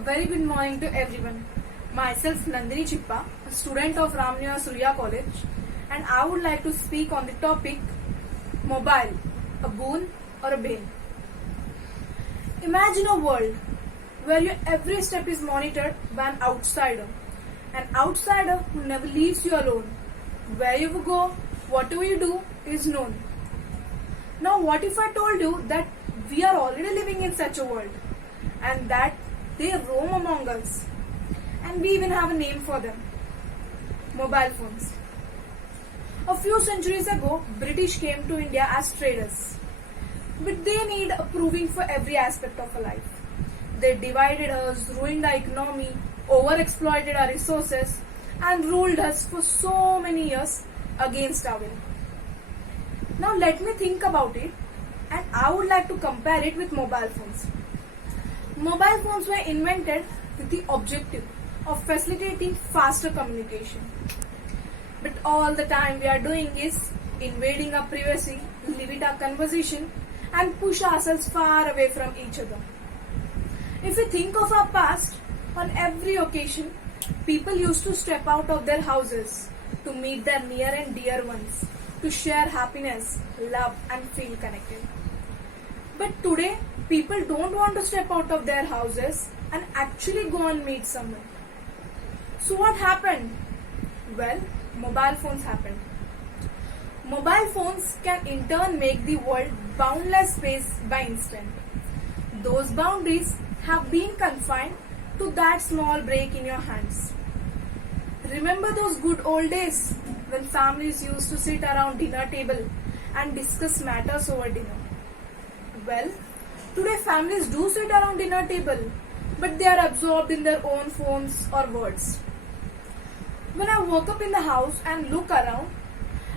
very good morning to everyone. Myself Nandini Chippa, a student of Ramnaya Surya College, and I would like to speak on the topic mobile, a boon or a bane. Imagine a world where your every step is monitored by an outsider who never leaves you alone. Where you go, whatever you do is known. Now what if I told you that we are already living in such a world and that they roam among us, and we even have a name for them: mobile phones. A few centuries ago, British came to India as traders, but they need approving for every aspect of our life. They divided us, ruined our economy, overexploited our resources, and ruled us for so many years against our will. Now let me think about it, and I would like to compare it with mobile phones. Mobile phones were invented with the objective of facilitating faster communication. But all the time we are doing is invading our privacy, limit our conversation, and push ourselves far away from each other. If we think of our past, on every occasion, people used to step out of their houses to meet their near and dear ones, to share happiness, love, and feel connected. But today, people don't want to step out of their houses and actually go and meet someone. So what happened? Well, mobile phones happened. Mobile phones can in turn make the world boundless space by instant. Those boundaries have been confined to that small break in your hands. Remember those good old days when families used to sit around dinner table and discuss matters over dinner? Well, today families do sit around dinner table, but they are absorbed in their own phones or words. When I woke up in the house and look around,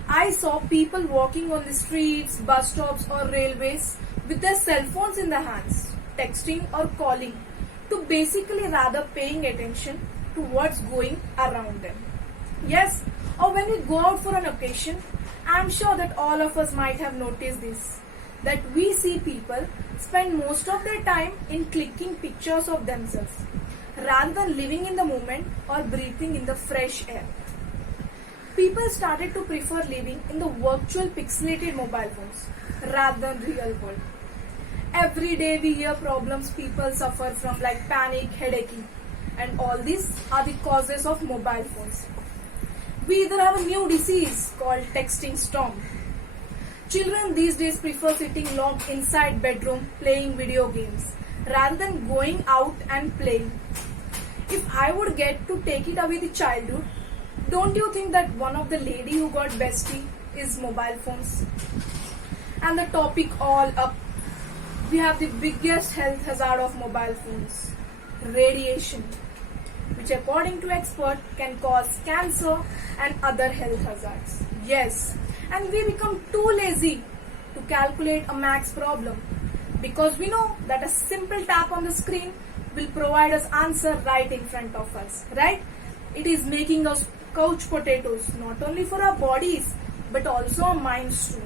I saw people walking on the streets, bus stops or railways with their cell phones in their hands, texting or calling, to basically rather paying attention to what's going around them. Yes, or when we go out for an occasion, I'm sure that all of us might have noticed this, that we see people spend most of their time in clicking pictures of themselves rather than living in the moment or breathing in the fresh air. People started to prefer living in the virtual pixelated mobile phones rather than real world. Every day we hear problems people suffer from like panic, headaching, and all these are the causes of mobile phones. We either have a new disease called texting storm. Children these days prefer sitting locked inside bedroom playing video games rather than going out and playing. If I would get to take it away the childhood, don't you think that one of the lady who got bestie is mobile phones? And the topic all up, we have the biggest health hazard of mobile phones: radiation, which according to experts can cause cancer and other health hazards. Yes, and we become too lazy to calculate a max problem because we know that a simple tap on the screen will provide us answer right in front of us, right? It is making us couch potatoes not only for our bodies but also our minds too.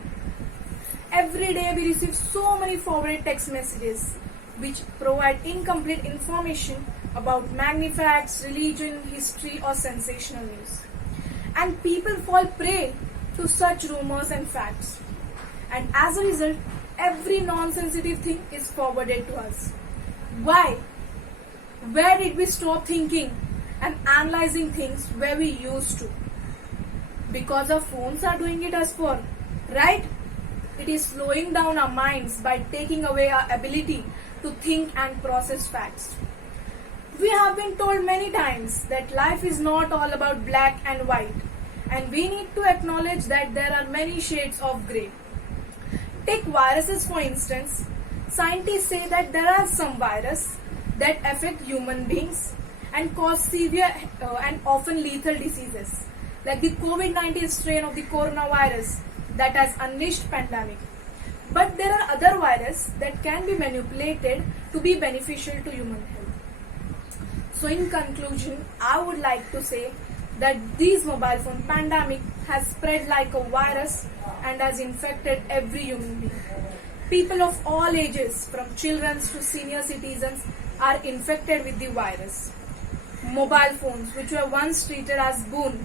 Every day we receive so many forwarded text messages which provide incomplete information about magnificent religion, history or sensational news. And people fall prey to such rumors and facts. And as a result, every non-sensitive thing is forwarded to us. Why? Where did we stop thinking and analyzing things where we used to? Because our phones are doing it as for, right? It is slowing down our minds by taking away our ability to think and process facts. We have been told many times that life is not all about black and white, and we need to acknowledge that there are many shades of grey. Take viruses for instance. Scientists say that there are some viruses that affect human beings and cause severe and often lethal diseases, like the COVID-19 strain of the coronavirus that has unleashed pandemic. But there are other viruses that can be manipulated to be beneficial to human health. So in conclusion, I would like to say that this mobile phone pandemic has spread like a virus and has infected every human being. People of all ages, from children to senior citizens, are infected with the virus. Mobile phones, which were once treated as boon,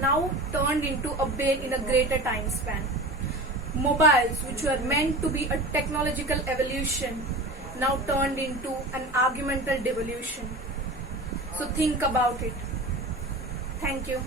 now turned into a bane in a greater time span. Mobiles, which were meant to be a technological evolution, now turned into an argumental devolution. So think about it. Thank you.